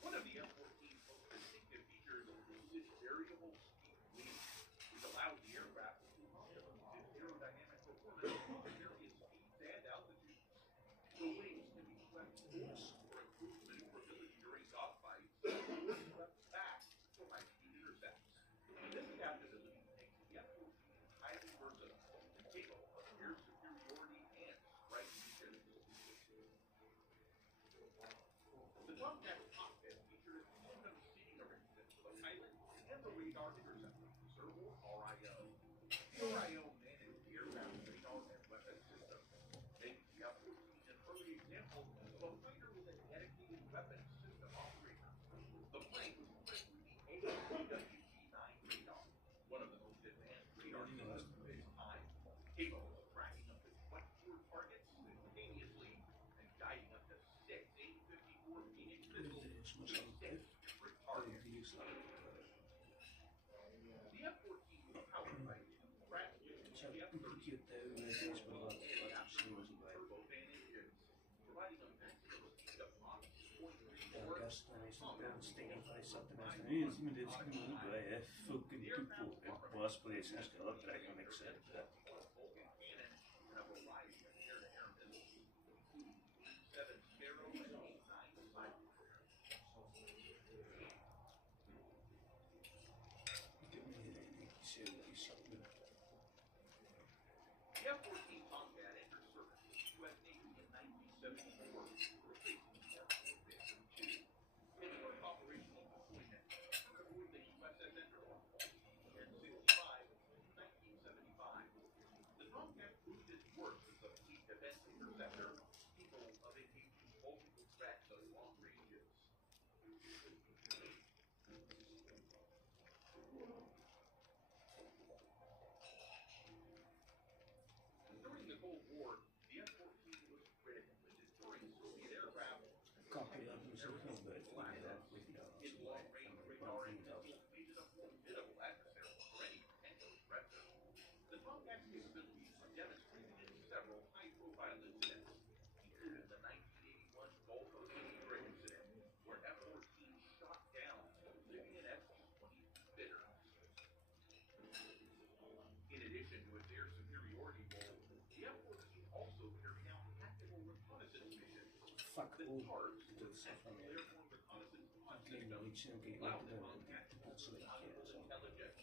One of the F-14's most distinctive features is its variable speed wing, which allows the aircraft to modulate its aerodynamic performance at various speeds and altitudes. The wings can be swept forward for improved maneuverability during dogfights, or swept back for high-speed intercepts. This adaptability makes the F-14 highly versatile and capable of air superiority and strike missions. The Tomcat's cockpit features aluminum seating arrangements for the pilot and the radar interceptor, servo RIO. The RIO manages the aircraft's radar and weapon systems, making the F-14 an early example of a fighter with a dedicated weapons system operator. The plane was equipped with the AWG-9 radar, one of the most advanced radar systems of its time, capable of tracking up to 24 targets simultaneously and guiding up to 6 AIM-54 Phoenix missiles to 6 different targets. The F-14 was powered by two Pratt & Whitney F-35 turbofan engines, providing a maximum speed of Mach 2.34. Stängen face up the men men dit is genoeg by fucking people en pasplace en skal trek en ek sê dat The F-14 Tomcat entered service with the U.S. Navy in 1974, replacing the F-452. Its first operational deployment was aboard the USS Enterprise in 1975. The Tomcat proved its worth as a fleet defense interceptor, capable of engaging multiple threats at long ranges. During the Cold War, the F-14 was critical in destroying Soviet aircraft. Its long-range radar and missiles made it a formidable adversary for any potential aggressor. The Tomcat's capabilities were demonstrated in several high-profile incidents, including the 1981 Gulf of Mexico incident, where F-14 shot down Libyan Su-22 bidders. In addition to its air superiority role, the F-14 also carried out tactical reconnaissance missions. The TARS were tactical airborne reconnaissance systems, allowed the Tomcat to provide intelligence,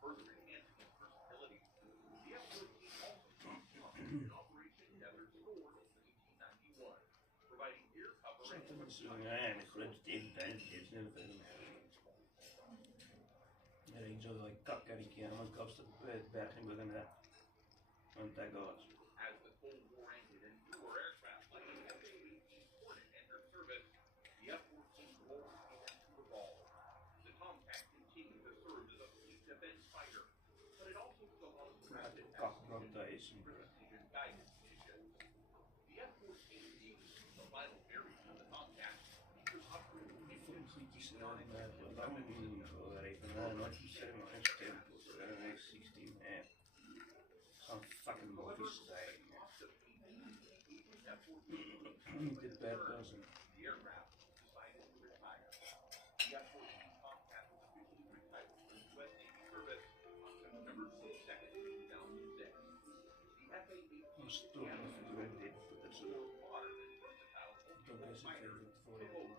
further enhancing its versatility. The F-14 also took part in Operation Desert Storm in 1991, providing air cover and er een zo like kakkerikje en dan kost het berg in beginnen. Want dat gaat. As the Cold War ended and newer aircraft like the F-A-18 Hornet entered service, the F-14's role began to evolve. The Tomcat continued to serve as a fleet defense fighter, but it also took on precision guidance missions. The F-14, being the final variant of the Tomcat, features upgraded engines, avionics, and weapon systems. Some fucking movie style. The bad person. The aircraft decided to retire. The F-14 Tomcat was officially retired from U.S. Navy service on September 22nd, 2006. The F-A-18 Stop modern and versatile fighter for both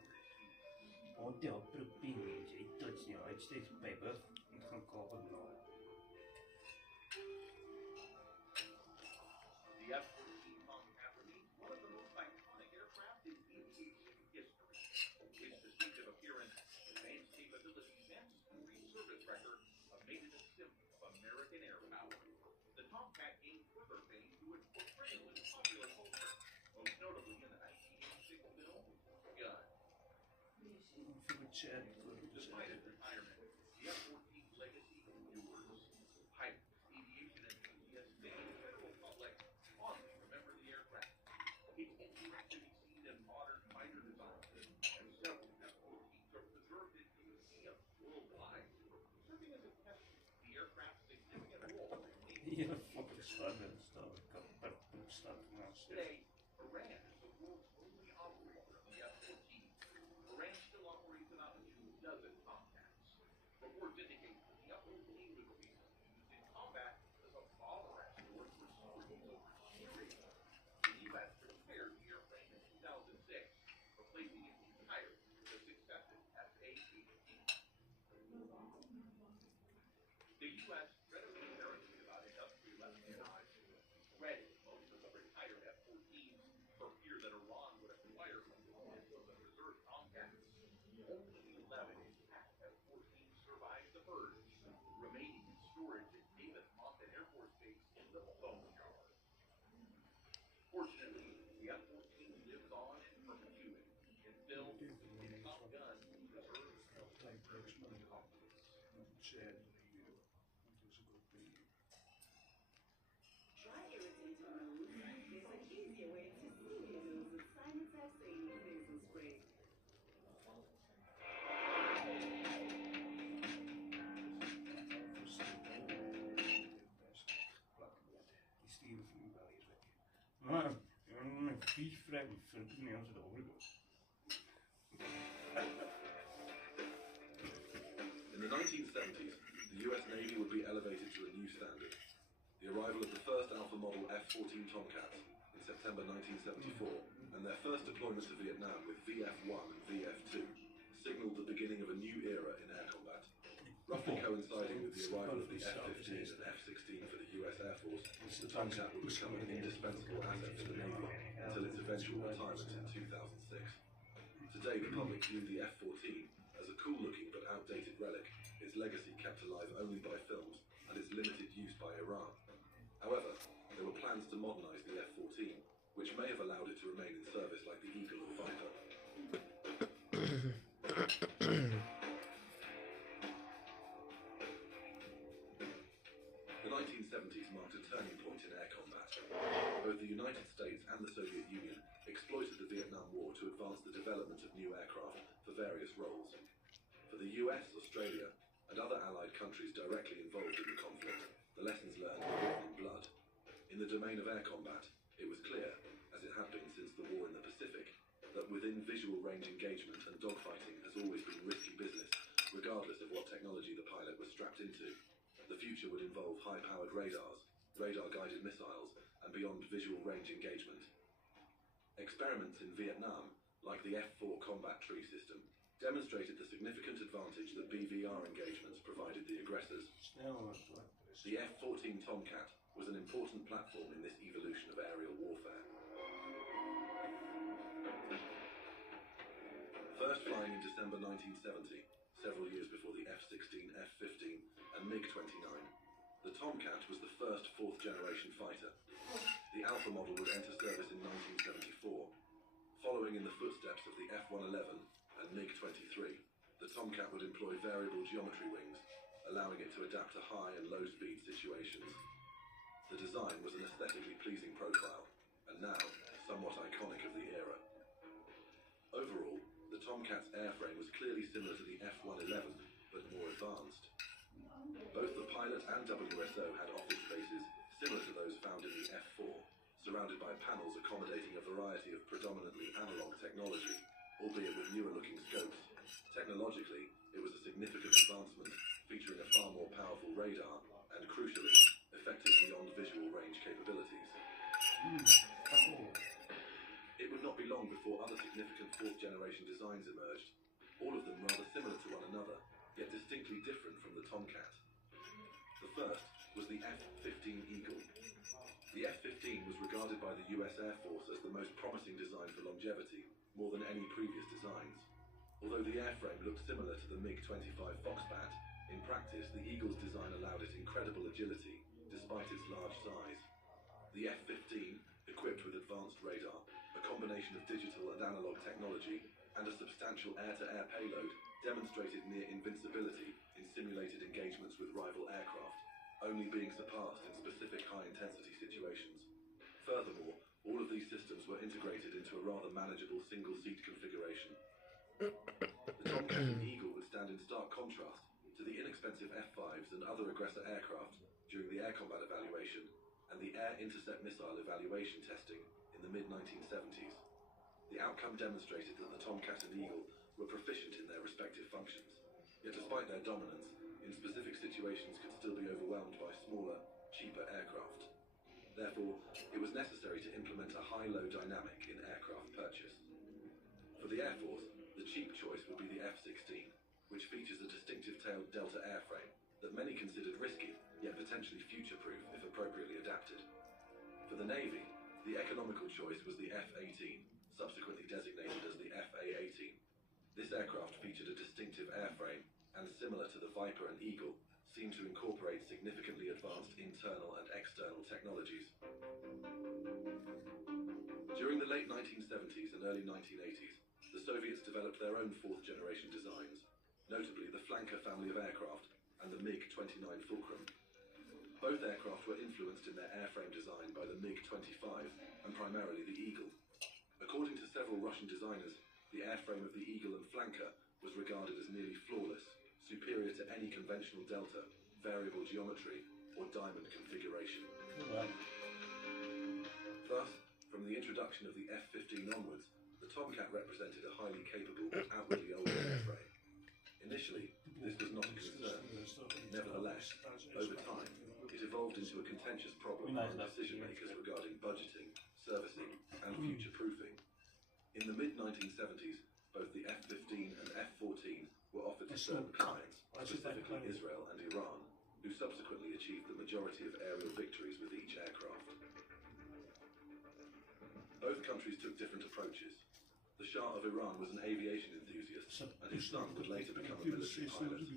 он делал пропинить, и точно, а читать paper, он кого The F-14 Tomcat remains one of the most iconic aircraft in aviation history. Its distinctive appearance, advanced capabilities, and storied service record have made it a symbol of American air power. The Tomcat gained further fame through its portrayal in popular culture, most notably in the 1986 film Gun. Despite its retirement, the F-14's legacy endures. Pilots, aviation enthusiasts, and the general public fondly remember the aircraft. Its influence can be seen in modern fighter designs, and several F-14s are preserved in museums worldwide, serving as a testament to the aircraft's significant role in Yeah, fucking slugger stuff. Today, Iran is the world's only operator of the F-14. Iran still operates indicates that the F-14 was recently used in combat as a bomber escort for sorties over Syria. The U.S. retired the airplane in 2006, replacing it entirely with a successive F-A-18. The U.S. read a narrative about industrial espionage, dreading most of the retired F-14s for fear that Iran would acquire some of the preserved Tomcats. Only 11 intact F-14s survived the purge, remaining in storage at David Monthan Air Force Base in the bone jar. Fortunately, the F-14 lives on in perpetuity, and still, in Top Gun, preserves the Siberian confidence. Try irritating nose. There's an easier way to soothe your nose with Sinutex Daily Nasal Spray. In the 1970s, the US Navy would be elevated to a new standard. The arrival of the first Alpha model F-14 Tomcats in September 1974 and their first deployment to Vietnam with VF-1 and VF-2 signaled the beginning of a new era in air combat. Roughly coinciding with the arrival of the F-15 and F-16 for the US Air Force, the Tomcat would become an indispensable asset for the Navy until its eventual retirement in 2006. Today, the public view the F-14 as a cool-looking but outdated relic, its legacy kept alive only by films, and its limited use by Iran. However, there were plans to modernize the F-14, which may have allowed it to remain in service like the Eagle or Viper. The 1970s marked a turning point in air combat. Both the United States and the Soviet Union exploited the Vietnam War to advance the development of new aircraft for various roles. For the US, Australia, and other allied countries directly involved in the conflict, the lessons learned were written in blood. In the domain of air combat, it was clear, as it had been since the war in the Pacific, that within visual range engagement and dogfighting has always been risky business, regardless of what technology the pilot was strapped into. The future would involve high-powered radars, radar-guided missiles, and beyond visual range engagement. Experiments in Vietnam, like the F-4 combat tree system, demonstrated the significant advantage that BVR engagements provided the aggressors. The F-14 Tomcat was an important platform in this evolution of aerial warfare. First flying in December 1970, several years before the F-16, F-15, and MiG-29, the Tomcat was the first fourth-generation fighter. The Alpha model would enter service in 1974. Following in the footsteps of the F-111 and MiG-23, the Tomcat would employ variable geometry wings, allowing it to adapt to high and low speed situations. The design was an aesthetically pleasing profile, and now somewhat iconic of the era. Overall, the Tomcat's airframe was clearly similar to the F-111, but more advanced. Both the pilot and WSO had office spaces similar to those found in the F-4, surrounded by panels accommodating a variety of predominantly analog technology, albeit with newer-looking scopes. Technologically, it was a significant advancement, featuring a far more powerful radar and, crucially, effective beyond visual range capabilities. It would not be long before other significant fourth-generation designs emerged, all of them rather similar to one another, yet distinctly different from the Tomcat. The first was the F-15 Eagle. The F-15 was regarded by the US Air Force as the most promising design for longevity, more than any previous designs. Although the airframe looked similar to the MiG-25 Foxbat, in practice the Eagle's design allowed it incredible agility, despite its large size. The F-15, equipped with advanced radar, a combination of digital and analog technology, and a substantial air-to-air payload, demonstrated near invincibility in simulated engagements with rival aircraft, only being surpassed in specific high-intensity situations. Furthermore, all of these systems were integrated into a rather manageable single-seat configuration. The Tomcat and Eagle would stand in stark contrast to the inexpensive F-5s and other aggressor aircraft during the air combat evaluation and the air intercept missile evaluation testing in the mid-1970s. The outcome demonstrated that the Tomcat and Eagle were proficient in their respective functions, yet despite their dominance, in situations could still be overwhelmed by smaller, cheaper aircraft. Therefore, it was necessary to implement a high-low dynamic in aircraft purchase. For the Air Force, the cheap choice would be the F-16, which features a distinctive-tailed Delta airframe that many considered risky, yet potentially future-proof if appropriately adapted. For the Navy, the economical choice was the F-18, subsequently designated as the FA-18. This aircraft featured a distinctive airframe and, similar to the Viper and Eagle, seemed to incorporate significantly advanced internal and external technologies. During the late 1970s and early 1980s, the Soviets developed their own fourth-generation designs, notably the Flanker family of aircraft and the MiG-29 Fulcrum. Both aircraft were influenced in their airframe design by the MiG-25 and primarily the Eagle. According to several Russian designers, the airframe of the Eagle and Flanker was regarded as nearly flawless, superior to any conventional delta, variable geometry, or diamond configuration. Thus, from the introduction of the F-15 onwards, the Tomcat represented a highly capable but outwardly older airframe. Initially, this was not a concern. Nevertheless, over time, it evolved into a contentious problem among decision makers regarding budgeting, servicing, and future-proofing. In the mid-1970s, both the F-15 and F-14 were offered to certain clients, specifically Israel and Iran, who subsequently achieved the majority of aerial victories with each aircraft. Both countries took different approaches. The Shah of Iran was an aviation enthusiast, and his son would later become a military pilot.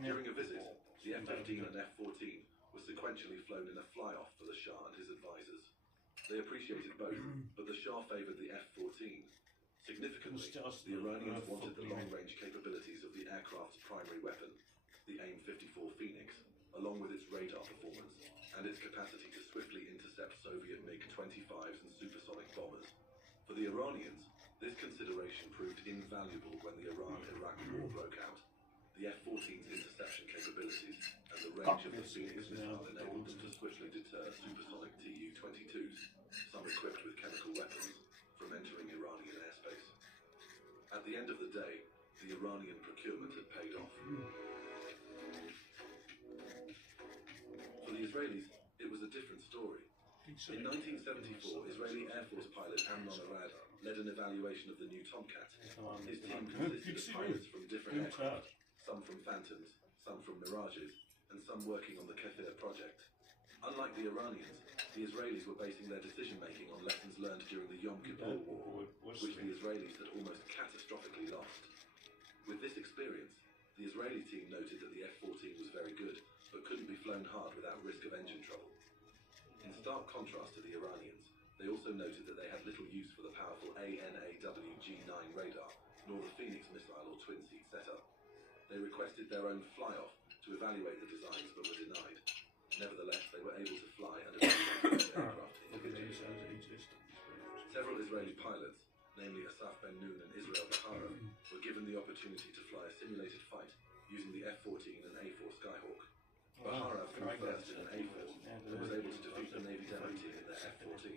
During a visit, the F-15 and F-14 were sequentially flown in a fly-off for the Shah and his advisors. They appreciated both, but the Shah favoured the F-14. Significantly, the Iranians wanted the long-range capabilities of the aircraft's primary weapon, the AIM-54 Phoenix, along with its radar performance and its capacity to swiftly intercept Soviet MiG-25s and supersonic bombers. For the Iranians, this consideration proved invaluable when the Iran-Iraq War broke out. The F-14's interception capabilities and the range of the Phoenix missile enabled them to swiftly deter supersonic Tu-22s, some equipped with chemical weapons, from entering Iranian airspace. At the end of the day, the Iranian procurement had paid off. For the Israelis, it was a different story. In 1974, Israeli Air Force pilot Amnon Arad led an evaluation of the new Tomcat. His team consisted of pilots from different aircraft, some from Phantoms, some from Mirages, and some working on the Kefir project. Unlike the Iranians, the Israelis were basing their decision-making on lessons learned during the Yom Kippur War, which the Israelis had almost catastrophically lost. With this experience, the Israeli team noted that the F-14 was very good, but couldn't be flown hard without risk of engine trouble. In stark contrast to the Iranians, they also noted that they had little use for the powerful ANAW-G9 radar, nor the Phoenix missile or twin-seat setup. They requested their own fly-off to evaluate the designs, but were denied. Nevertheless, they were able to fly and evaluate the aircraft individually. Several Israeli pilots, namely Asaf Ben Noon and Israel Bahara, were given the opportunity to fly a simulated fight using the F-14 and A-4 Skyhawk. Bahara flew first in an A-4 and was able to defeat the Navy demo team in their F-14,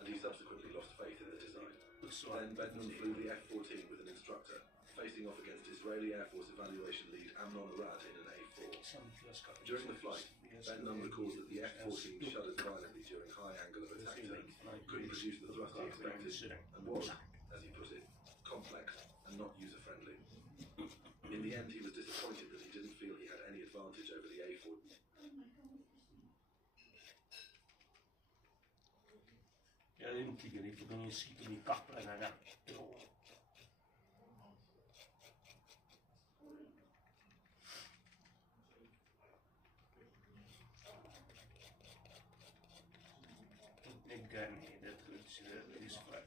and he subsequently lost faith in the design. Then Ben Noon flew the F-14 with an instructor, facing off against Israeli Air Force evaluation lead Amnon Arad in an A-4. During the flight, Ben Noon recalls that the F-14 shuddered violently during high angle of attack turns, couldn't produce the thrust he expected, and was, as he put it, complex and not user-friendly. In the end, he was disappointed that he didn't feel he had any advantage over the A-4. Ja, den Tiger, die verdomme schieten die kappen en dan. Ik ga niet, dat is waar.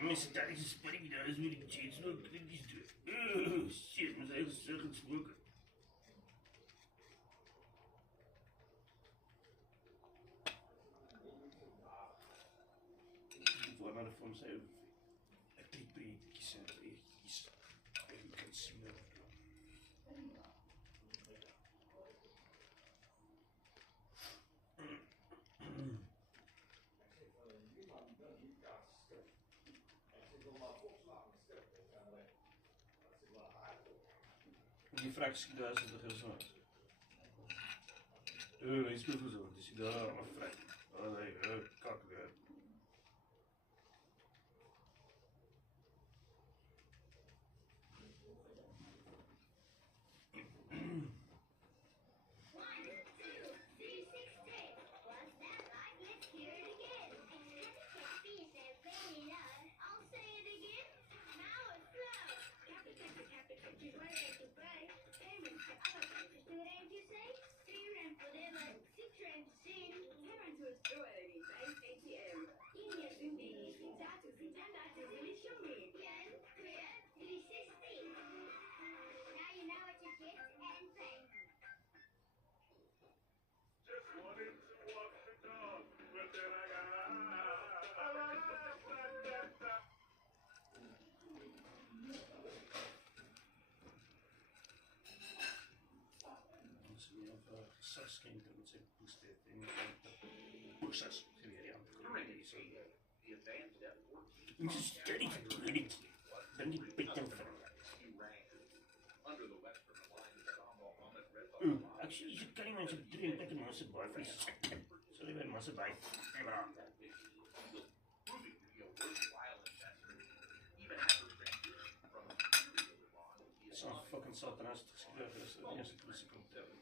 Mensen, dat is een spanning, dat is weer een chance, dat is doen. Shit, mijn eigen stuk gesproken. Voor mij van zijn. Ik kijk bij je kiezen, ik kan zien dat. Die frak si dá essa razão. É isso que eu tô usando. Se dá uma frak. Olha aí, caco, cara. Just wanted to walk the dog, but then I got Saskia inte se pustet in pussas seriaan. the advanced F-14 This is dirty for minutes. Then you beat them for he ran under the Western Alliance Combo Muhammad Red Actually, je kan iemand op 33 massen bij så det är väl en massa baj. Det är bra. proving to be a worthwhile investment even after transition from a period of bond. Sån fucking satanast ska jag göra så jag ska